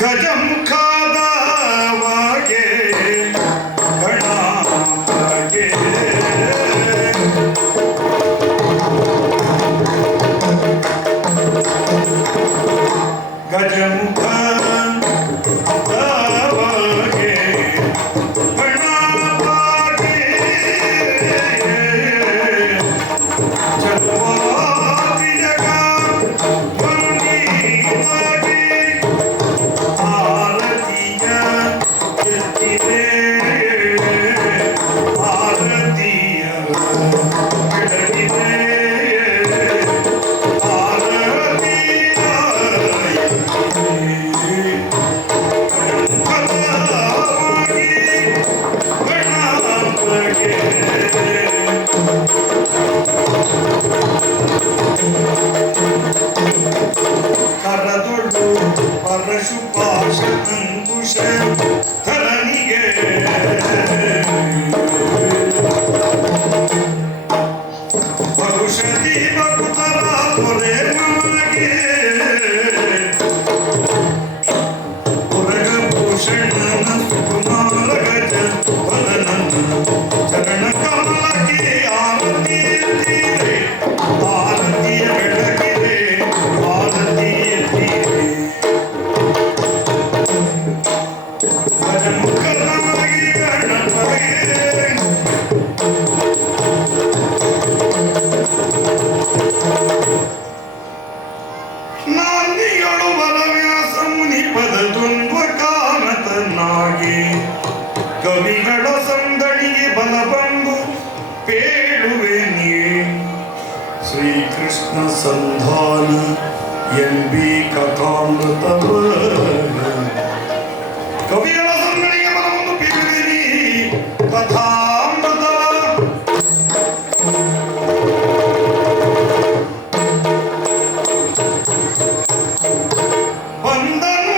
ಗಜಮುಖದವಗೆ ಗಣಪಗೆ ಗಜಮುಖ ಕರದೊಡ್ಡು ಪರಶುಪಾಶ ಅಂಕುಶ ಧರನಿಗೆ ಬಹುಷದಿ ಭಕ್ತರ ಹೊರೆ ನಮಗೆ ಪುರಗಭೂಷಣನ ಸುಕುಮಾರ ಗಜ ವದನನ ಚರಣ ಕಮಲಕ್ಕೆ ಆರತಿ ಎತ್ತೀರೆ ಆರತಿಯ ಬೆಳಗಿದೆ ಆರತಿ ಎತ್ತೀರೆ ಗಜಮುಖದವಗೆ ಗಣಪಗೆ ನಾಂದಿಗಳು ವರವ್ಯಾಸ ಮುನಿ ಪದ ದ್ವಂದ್ವ ಕಾಮತನಾಗಿ ಕವಿಗಳ ಸಂದಣಿಗೆ ಬಲಬಂದು ಪೇಳುವೆ ನೀ ಶ್ರೀಕೃಷ್ಣ ಸಂಧಾನ ಎಂಬಿ ಕಥಾಮೃತವ ಕವಿಗಳ ಸಂದಣಿಗೆ ಬಲಬಂದು ಪೇಳುವೆ ನೀ ಕಥಾಮೃತವ ವಂದನು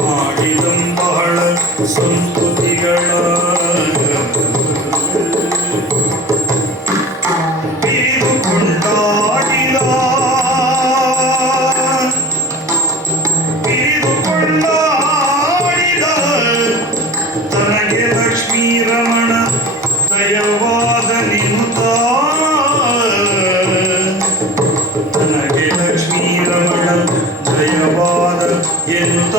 ಮಾಡಿದಂ ಬಹಳ ಸಂಸ್ಕೃತಿಗಳ ಕೊಂಡಾಡಿದ ತನಗೆ ಲಕ್ಷ್ಮೀ ರಮಣ ದಯವಾದ ನಿಂತ ತನಗೆ ಲಕ್ಷ್ಮೀ ರಮಣ ದಯವಾದ ಎನ್ನುತ್ತ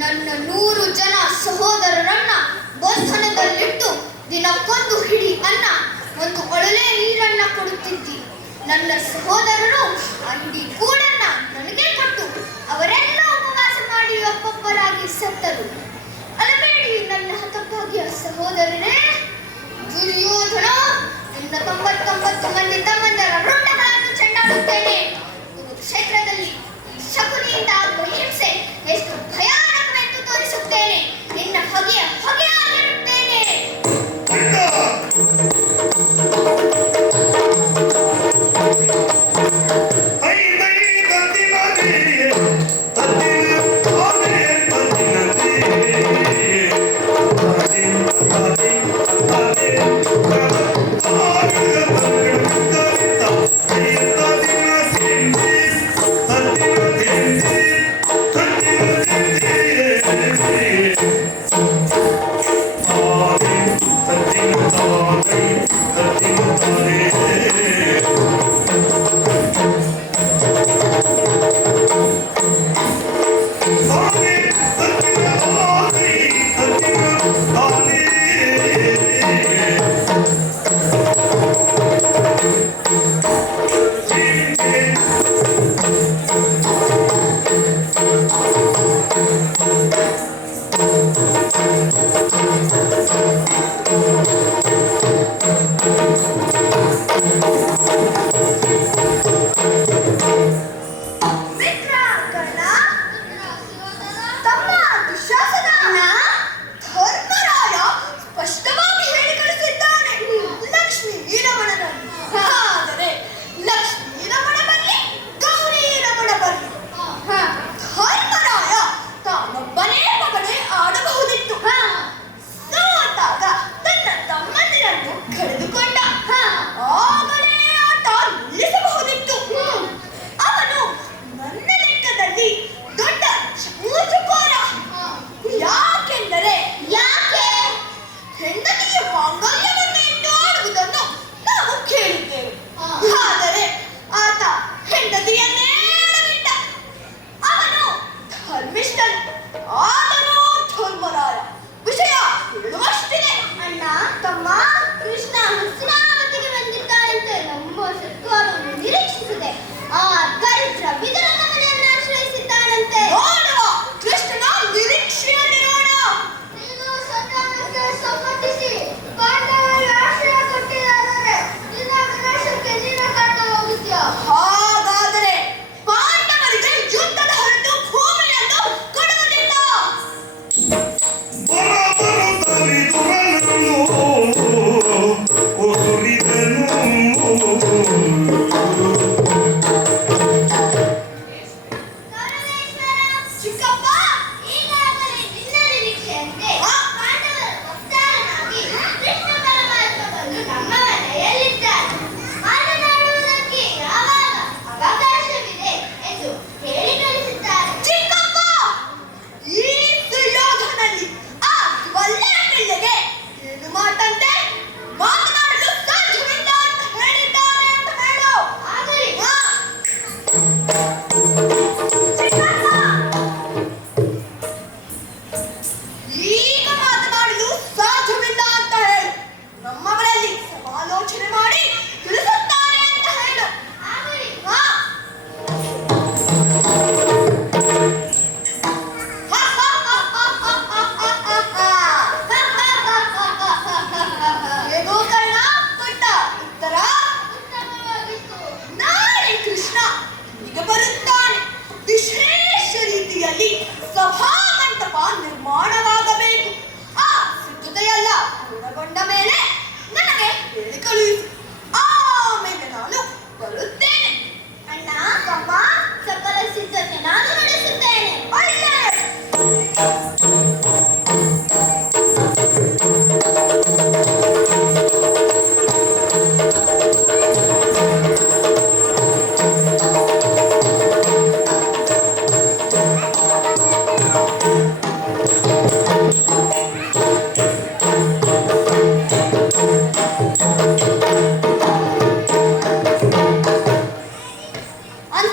ನನ್ನ 100 ಜನ ಸಹೋದರರನ್ನ ಬಂಧನದಲ್ಲಿಟ್ಟು ದಿನಕ್ಕೊಂದು ಹಿಡಿ ಅನ್ನ ಒಂದು ಒಳಲೆ ನೀರನ್ನ ಕೊಡುತ್ತಿದ್ದಿ. ನನ್ನ ಸಹೋದರರು ಆ ಹಿಡಿ ಕೂಡನ್ನ ನನಗೆ ಕೊಟ್ಟು ಅವರೆಲ್ಲ ಉಪವಾಸ ಮಾಡಿ ಒಬ್ಬೊಬ್ಬರಾಗಿ ಸತ್ತರು. ಅಲಬೇಡಿ ನನ್ನ ಹತಭಾಗ್ಯ ಸಹೋದರರೇ. ದುರ್ಯೋಧನ, ನಿನ್ನ 99 ಮಂದಿ ತಮ್ಮಂದರ ರುಂಡಗಳನ್ನು ಚೆಂಡಾಡುತ್ತೇನೆ. ಕುರುಕ್ಷೇತ್ರದಲ್ಲಿ ಈ ಶಕುನಿಯಿಂದ ಆಗುವ ಹಿಂಸೆ ಎಷ್ಟು ಭಯಾನಕವೆಂದು ತೋರಿಸುತ್ತೇನೆ. ನಿನ್ನ ಹೊಗೆಯಾಗಿರುತ್ತೇನೆ. ಐದ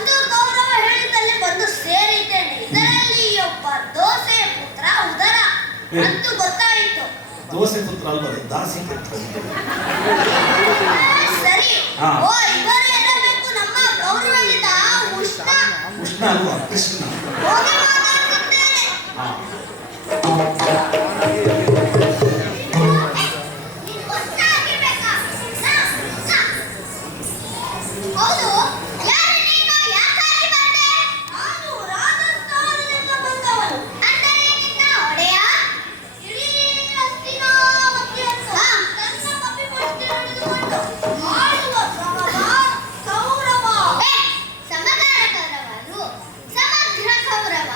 ಒಂದು ಕೌರವ ಹೇಳಿದಲ್ಲಿ ಬಂದು ಸೇರಿದ್ದೇನೆ. ಇದರಲ್ಲಿ ಒಬ್ಬ ದೋಸೆ ಪುತ್ರ ಉದರ ಅಂತೂ ಗೊತ್ತಾಯಿತು. ದೋಸೆ ಪುತ್ರ ಅಲ್ವ, ದಾಸಿ ಪುತ್ರ. ಸರಿ. ಹಾ. ಓ ಇವರು ಇರಬೇಕು ನಮ್ಮ ಗೌರವಯುತ ಉಷ್ಣ. ಉಷ್ಣ ಅಲ್ವಾ, ಕೃಷ್ಣ. ಹೋಗಿ ಮಾತಾಡುತ್ತೇನೆ. ಹಾ. ನೀನು ಉಷ್ಣ ಆಗಿರ್ಬೇಕಾ? ಹೌದು, ಯಾರು ನೀನು? ಯಾಕಾಗಿ ಬಂದೆ? ನಾನು ರಾಜಸ್ಥಾನದಿಂದ ಬಂದವನು. ಅಂದರೆ ನಿನ್ನ ಒಡೆಯ ಇಡೀ ಹಸ್ತಿನಾವತಿಯನ್ನು ತನ್ನ ಕಪಿಮುಷ್ಟಿ ಹಿಡಿದುಕೊಂಡು ಆಳುವ ಕೌರವ. ಸಮಗಾರ ಕೌರವರು ಸಮಗ್ರ ಕೌರವ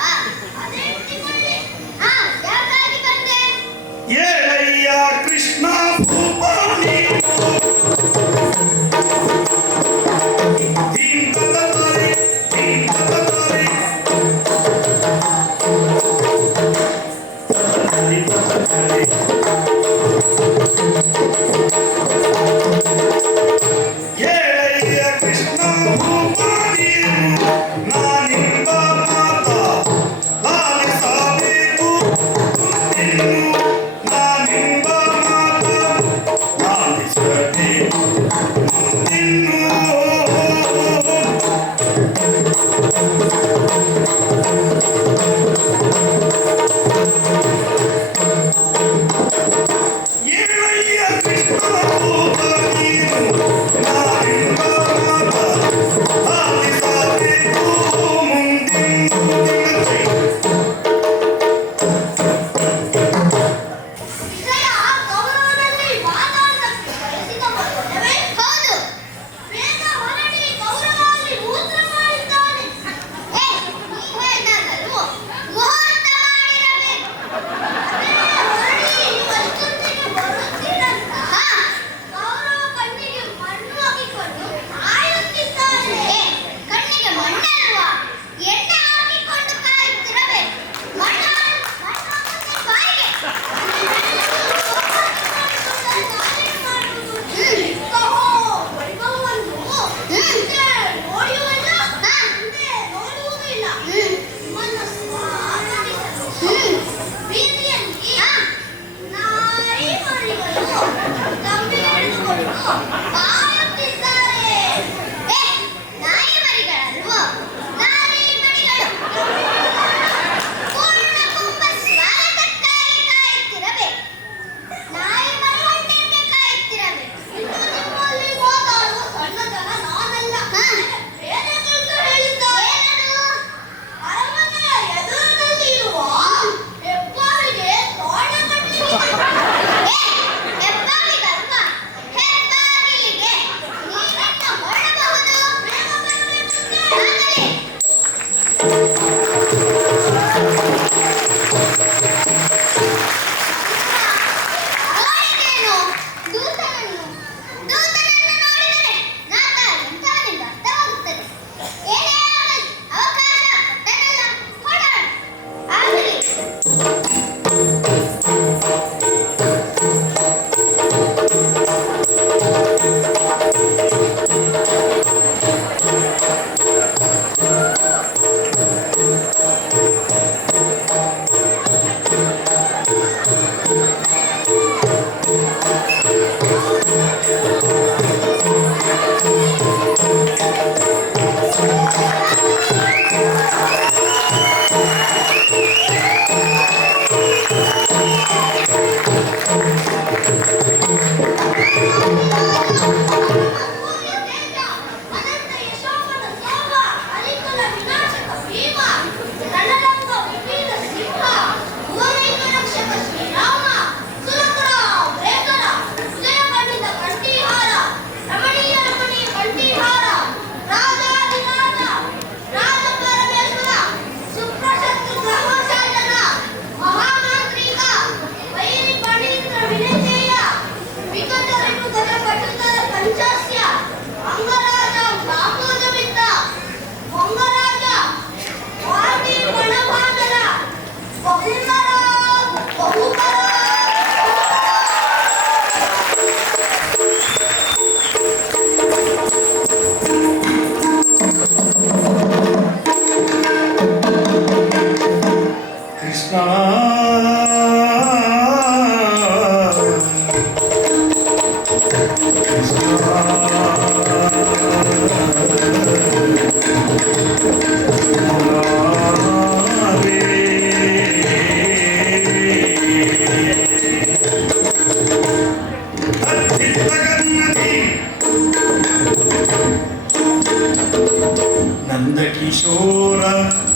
ಕಿಶೋರ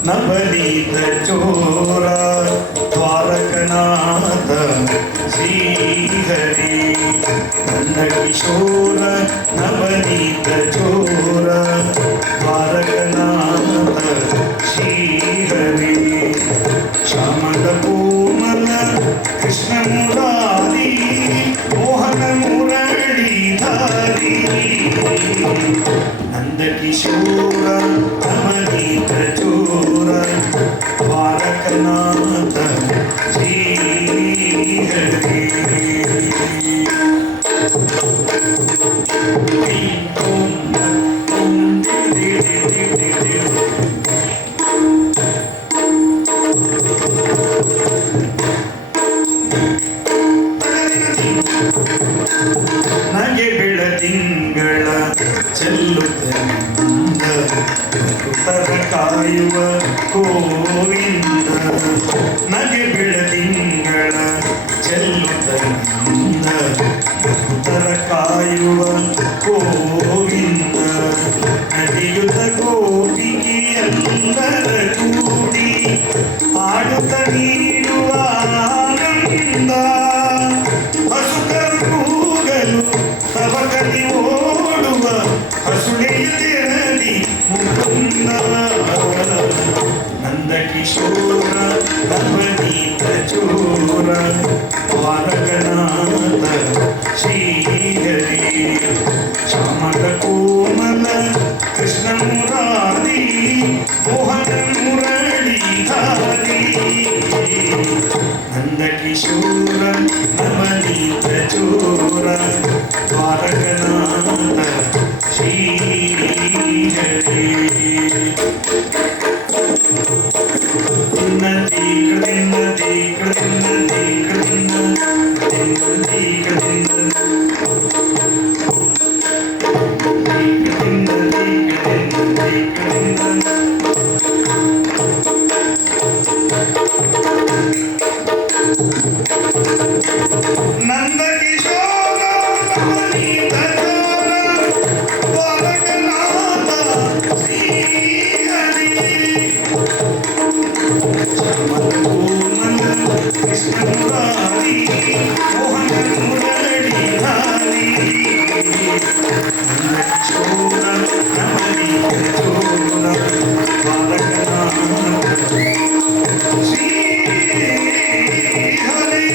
ನವನೀತ ಚೋರ ದ್ವಾರಕನಾಥ ಶ್ರೀಹರಿ ನನ್ನ ಕಿಶೋರ ನವನೀತ ಚೋರ ದ್ವಾರಕನಾಥ ಶ್ರೀಹರಿ ಶ್ಯಾಮದ ಕೋಮಲ ಕೃಷ್ಣ ಮುರಾರಿ ಮೋಹನ ಮುರಳೀಧಾರಿ ನಂದ ಕಿಶೋರ ನವನೀತ ಚೋರ ದ್ವಾರಕನಾಥ ಶ್ರೀಹರಿ ನಗೆ ಬೆಳದಿಂಗಳ ಚೆಲ್ಲುತ್ತ ಭಕ್ತರ ಕಾಯುವ ಗೋವಿಂದ ನಗೆ ಬೆಳದಿಂಗಳ ಚೆಲ್ಲುತ್ತ ಭಕ್ತರ ಕಾಯುವ ಗೋವಿಂದ ನಡೆಯುತ್ತ ಗೋಪಿಗೆಯಲ್ಲರ ಕೂಡಿ ಆಡುತ್ತ ನೀಡುವ ಆನಂದ ಹಸುಕರು ಕೂಗಲು ತವಕಲಿ ಓಡುವ ಹಸುಳೆಯ ತೆರಳಿ ಮುಕುಂದ ನಂದ ಕಿಶೋರ ನವನೀತ ಚೋರ ದ್ವಾರಕನಾಥ ಶ್ರೀಹರಿ ಶ್ಯಾಮದ ಕೋಮಲ ಕೃಷ್ಣ ಮುರಾರಿ ಮೋಹನ ಮುರಳೀಧಾರಿ ನಂದ ಕಿಶೋರ ನವನೀತ ಚೋರ ದ್ವಾರಕನಾಥ ಶ್ರೀಹರಿ ನಂದ ಕಿಶೋರ ನವನೀತ ಚೋರ ದ್ವಾರಕನಾಥ ಶ್ರೀಹರಿ ಶ್ಯಾಮದ ಕೋಮಲ ಕೃಷ್ಣ ಮುರಾರಿ ಮೋಹನ ಮುರಳೀಧಾರಿ ನಂದ ಕಿಶೋರ ನವನೀತ ಚೋರ ದ್ವಾರಕನಾಥ ಶ್ರೀಹರಿ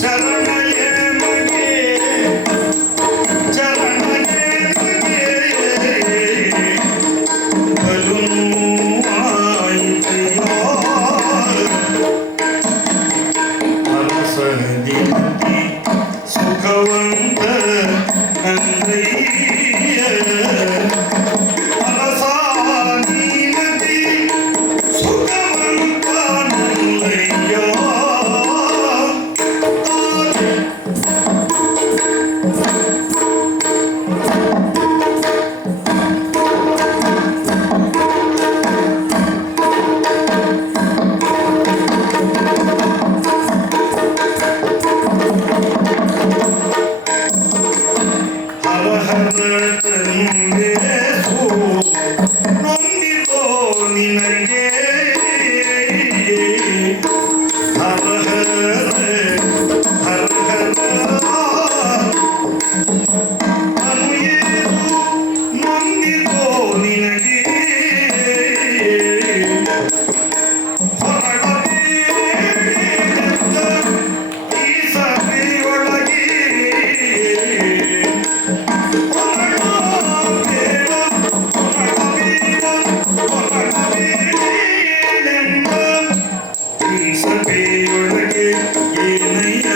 ಚರಣಯೇ ಮಗೆ ಚರಣಯೇ ಮಗೆ ಬಲು ಆಯಿತೆಯೋ ಮನಸದಿನತಿ ಸುಖವಂತ ನಂದಯ್ಯ ಮನಸಾನೀನತಿ ಸುಖವಂತ ನಂದಯ್ಯ ಹರ ಹರ ತಂದೆಸು ನೊಂದಿತೋ ನಿನಗೆ ಹರ ಹರ ಹರ ಹರ ಅನುಯೇನು ನೊಂದಿತೋ ನಿನಗೆ ಹೊರಡಬೇಕೆಂದ ಈ ಸಭೆಯೊಳಗೆ ಸಭೆಯೊಳಗೆ ಏನಯ್ಯ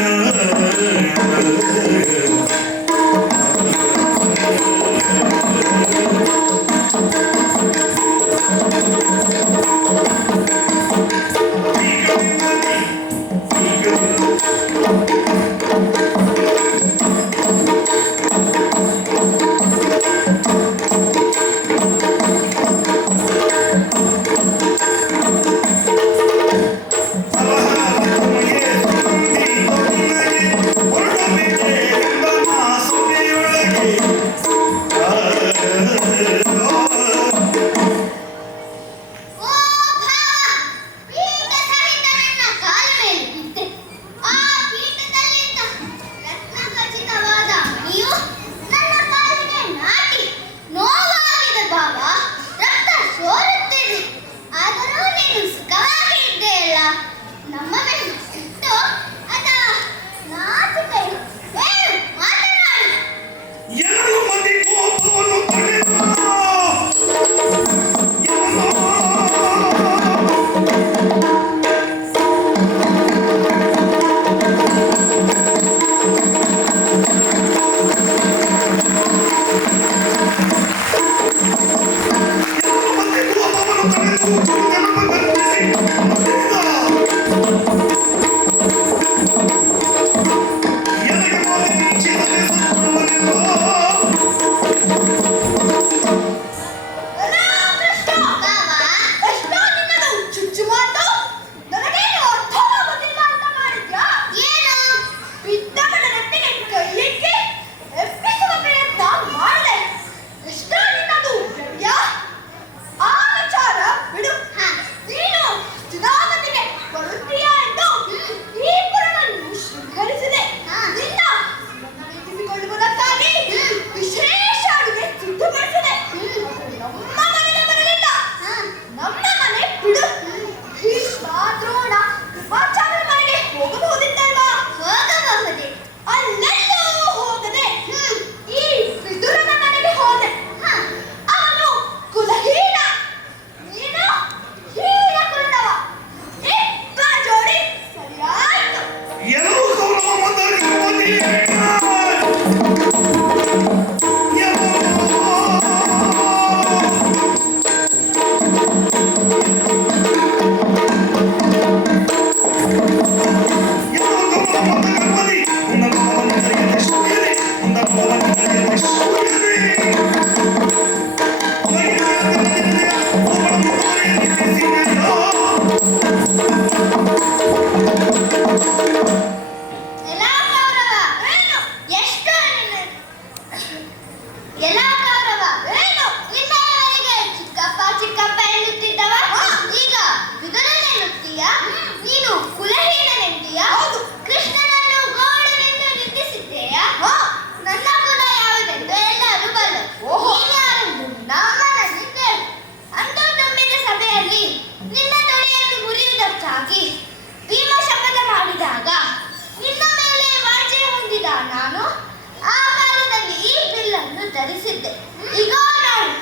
ಈಗ ನೋಡು,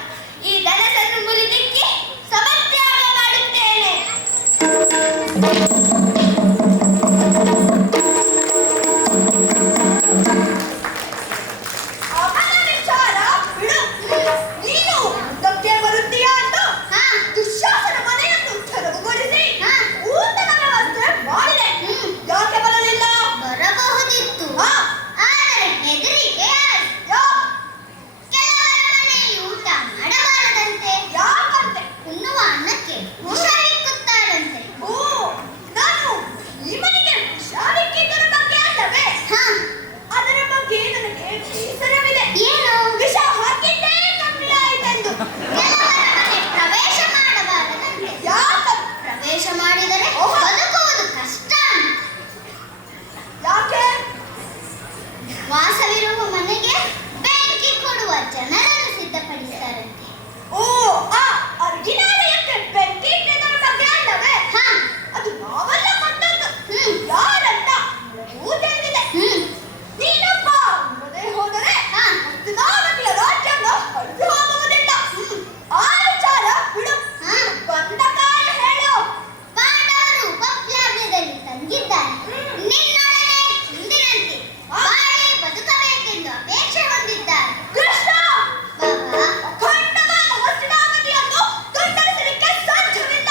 ಈ ಧನಸನ್ನು ಮುರಿದಿಕ್ಕಿ ಸಮತ್ಯಾಗ ಮಾಡುತ್ತೇನೆ. ಅವನ ವಿಚಾರ ಬಿಡು. ನೀನು ಯುದ್ಧಕ್ಕೆ ಬರುತ್ತೀಯಾ ಅಂತ ದುಶ್ಯಾಸನ ಮನೆಯನ್ನು ತೆರವುಗೊಳಿಸಿ ಊಟದ ವ್ಯವಸ್ಥೆ ಮಾಡಿದೆ. ಯಾಕೆ ಬರಲಿಲ್ಲ? ಬರಬಹುದಿತ್ತು, ಆದರೆ ಹೆದರಿಕೆ. ಕೆಲವರ ಮನೆಯಲ್ಲಿ ಊಟ ಮಾಡಬಾರದಂತೆ, ಯಾಕಂತೆ? ಉಣ್ಣುವ ಅನ್ನಕ್ಕೆ ಹುಷಾರಿಕ್ಕುತ್ತಾರಂತೆ. ಓ, ನಾನು ಈ ಮನೆಗೆ ಶಾಲೆಕ್ಕಿದ್ದರ ಬಗ್ಗೆ ಅಲ್ಲವೇ? ಅದರ ಬಗ್ಗೆ ನನಗೆ ಬೇಸರವಿದೆ. ಏನು? ವಿಷ ಹಾಕಿದ್ದೇ ಕಮ್ಮಿ ಆಯಿತೆಂದು. ಕೆಲವರ ಮನೆ ಪ್ರವೇಶ ಮಾಡಬಾರದಂತೆ, ಯಾಕೆ? ಪ್ರವೇಶ ಮಾಡಿದರೆ ಓಹೋ. ಬದುಕುವುದು ಕಷ್ಟ ಅಂತ. ಯಾಕೆ? ವಾಸವಿರುವ ಮನೆಗೆ ಬೆಂಕಿ ಕೊಡುವ ಜನರನ್ನು ಸಿದ್ಧಪಡಿಸಿದ್ದಾರಂತೆ. ಓ, ಆ ಅರ್ಗಿನಾಲಯಕ್ಕೆ ಬೆಂಕಿ ಇಟ್ಟಿದ್ದರ ಬಗ್ಗೆ ಅಲ್ಲವೇ? ಅದು ನಾವೆಲ್ಲ ಕೊಟ್ಟದ್ದು. ಯಾರಂತ ನನಗೂ ತಿಳಿದಿದೆ. ನೀನಪ್ಪ ಉಣ್ಣದೆ ಹೋದರೆ ಮತ್ತು ನಾವೆಲ್ಲ ರಾಜ್ಯನ ಕಳೆದು ಹೋಗುವುದಿಲ್ಲ. ಆ ವಿಚಾರ ಬಿಡು. ಬಂದ ಕಾಲ ಹೇಳು. ಪಾಂಡವರು ಉಪಪ್ಲಾವ್ಯದಲ್ಲಿ ತಂಗಿದ್ದಾರೆ. ನಿನ್ನೊಡನೆ ಹಿಂದಿನಂತೆ ಬಾಳಿ ಬದುಕಬೇಕೆಂದು ಅಪೇಕ್ಷೆ ಹೊಂದಿದ್ದಾರೆ. ಕೃಷ್ಣ, ಬಾಬಾ, ಅಖಂಡವಾದ ಹಸಿರಾಗತಿಯನ್ನು ತುಂಡರಿಸಲಿಕ್ಕೆ ಸಾಧ್ಯವಿಲ್ಲ.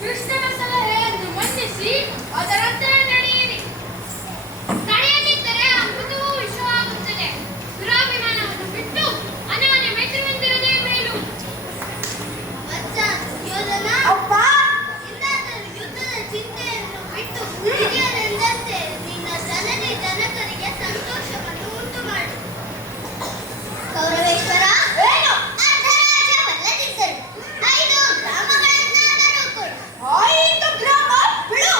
ಕೃಷ್ಣನ ಸಲಹೆಯನ್ನು ಮನ್ನಿಸಿ ಅದರಂತೆ ನಡೆಯಿರಿ. ನಡೆಯದಿದ್ದರೆ ಅಮೃತವೂ ವಿಷವಾಗುತ್ತದೆ. ದುರಾಭಿಮಾನವನ್ನು ಬಿಟ್ಟು ಅನ್ಯೋನ್ಯ ಮೈತ್ರಿಯೊಂದಿರದೆ ಮೇಲು. ವತ್ಸ ದುರ್ಯೋಧನ, ಅಪ್ಪ, ಇನ್ನಾದರೂ ಯುದ್ಧದ ಚಿಂತೆಯನ್ನು ಬಿಟ್ಟು ಹಿರಿಯರೆಂದಂತೆ ನಿನ್ನ ಜನನಿ ಜನಕರಿಗೆ ಸಂತೋಷವನ್ನು ಉಂಟು ಮಾಡು. ಕೌರವೇಶ್ವರ, ಏನು? ಅರ್ಧರಾಜ್ಯವಲ್ಲದಿದ್ದರು 5 ಗ್ರಾಮಗಳನ್ನಾದರೂ ಕೊಡು. 5 ಗ್ರಾಮ ಬಿಡು.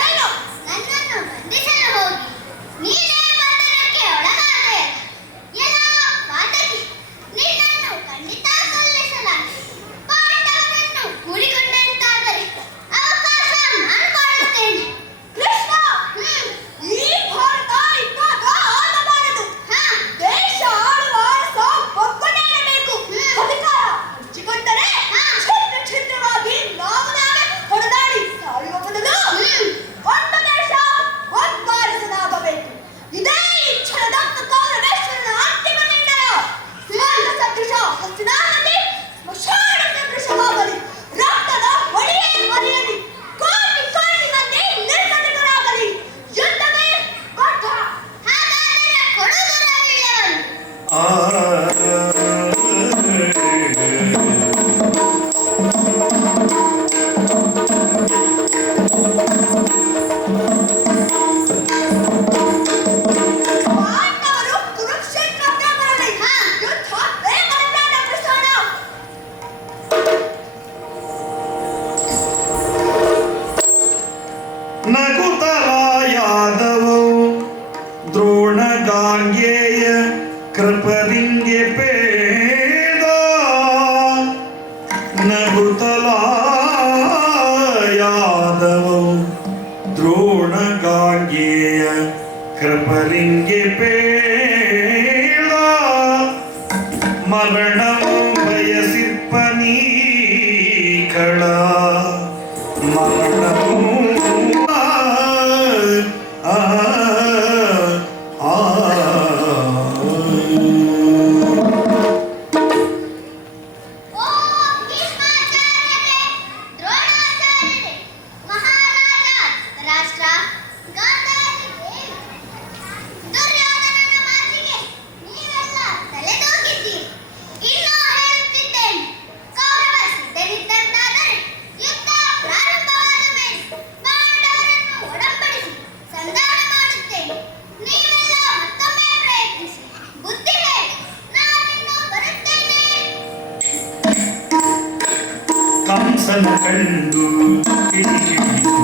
ಏನು? ನನ್ನನ್ನು ಬಂಧಿಸಲು ಹೋಗಿ ನೀನೇ ಬಂಧನಕ್ಕೆ ಒಳಗಾದೆ. ಏನೋ ಪಾತಕಿ, ನಿನ್ನನ್ನು ಖಂಡಿತ ಕೊಲ್ಲಿಸಲಾಗಿದೆ. ಪಾಂಡವರನ್ನು ಕೂಡಿಕೊಂಡಂತಾದರೆ ಅವಕಾಶ ನಾನು ಮಾಡುತ್ತೇನೆ. ಕೃಷ್ಣ, ಈ ಭಾರತ ಇದ್ದಾಗ ಆಗಬಾರದು. ದೇಶ ಆಳುವ ಅರಸ ಒಬ್ಬನೇರಬೇಕು. ಅಧಿಕಾರ ಹಂಚಿಕೊಂಡರೆ ಛಿದ್ರ ಛಿದ್ರವಾಗಿ ನಾವು ನಾವೇ ಹೊಡೆದಾಡಿ ಸಾಯುವ ಬದಲು ಒಂದು ದೇಶ ಒಬ್ಬ ಅರಸನಾಗಬೇಕು. ಇದೇ ಇಚ್ಛೆದ ಕೌರವೇಶ್ವರನ ಅಂತಿಮ ನಿರ್ಣಯ. ಸ್ವಂತ ಸದೃಶ ಹಸ್ತಿನಾಗಲಿ, ಸ್ಮಶಾನ ಸದೃಶವಾಗಲಿ, ರಕ್ತದ ಹೊಳೆಯೇ ಹರಿಯಲಿ, ಕೋಟಿ ಕೋಟಿ ಮಂದಿ ನಿರ್ಗತಿಕರಾಗಲಿ, ಯುದ್ಧವೇ ಪಾಠ. ಹಾಗಾದರೆ ಕೊಡುವುದು ರವಿಯವನ್ನು. ಪಾಂಡವರು ಕುರುಕ್ಷೇತ್ರಕ್ಕೆ ಬರಲಿ. ಯುದ್ಧ ಬೇಗನೆ ಪ್ರಾರಂಭಿಸೋಣ. ನಗುತ್ತಲಾಯಾದವು ದ್ರೋಣಗಾಂಗೇಯ ಕೃಪರಿಂಗೆ ಪೇದ ನಗುತ್ತಲಾಯಾದವು ದ್ರೋಣಗಾಂಗೇಯ ಕೃಪರಿಂಗೆ ಪೇದ ಮರಣವು ಬಯಸಿರ್ಪನೀ ಕಳ ಮರಣವು ಆ ಓ ಭೀಷ್ಮಾಚಾರ್ಯರೇ, ದ್ರೋಣಾಚಾರ್ಯರೇ, ಮಹಾರಾಜ ರಾಷ್ಟ್ರ ಗಾಂಧಾರಿಗೆ, ದುರ್ಯೋಧನನ ಮಾತಿಗೆ ನೀವೆಲ್ಲ ತಲೆದೂಗಿದ್ದೀರಿ. ಇನ್ನೂ ಹೇಳುತ್ತಿದ್ದೇನೆ, ಕೌರವ ಸಿದ್ಧರಿದ್ದಂತಾದರೆ ಯುದ್ಧ ಪ್ರಾರಂಭವಾದ ಮೇಲೆ ಪಾಂಡವರನ್ನು ಒಡಂಬಡಿಸಿ ಸಂಧಾನ ಮಾಡುತ್ತೇನೆ. ನೀವೆಲ್ಲ ಮತ್ತೊಮ್ಮೆ ಪ್ರಯತ್ನಿಸಿ, ಬುದ್ಧಿ ಹೇಳಿ. ನಾನಿನ್ನು ಬರುತ್ತೇನೆ. ಕಂಸನ ಕಂಡು ಕಿಡಿಕಿಡಿದು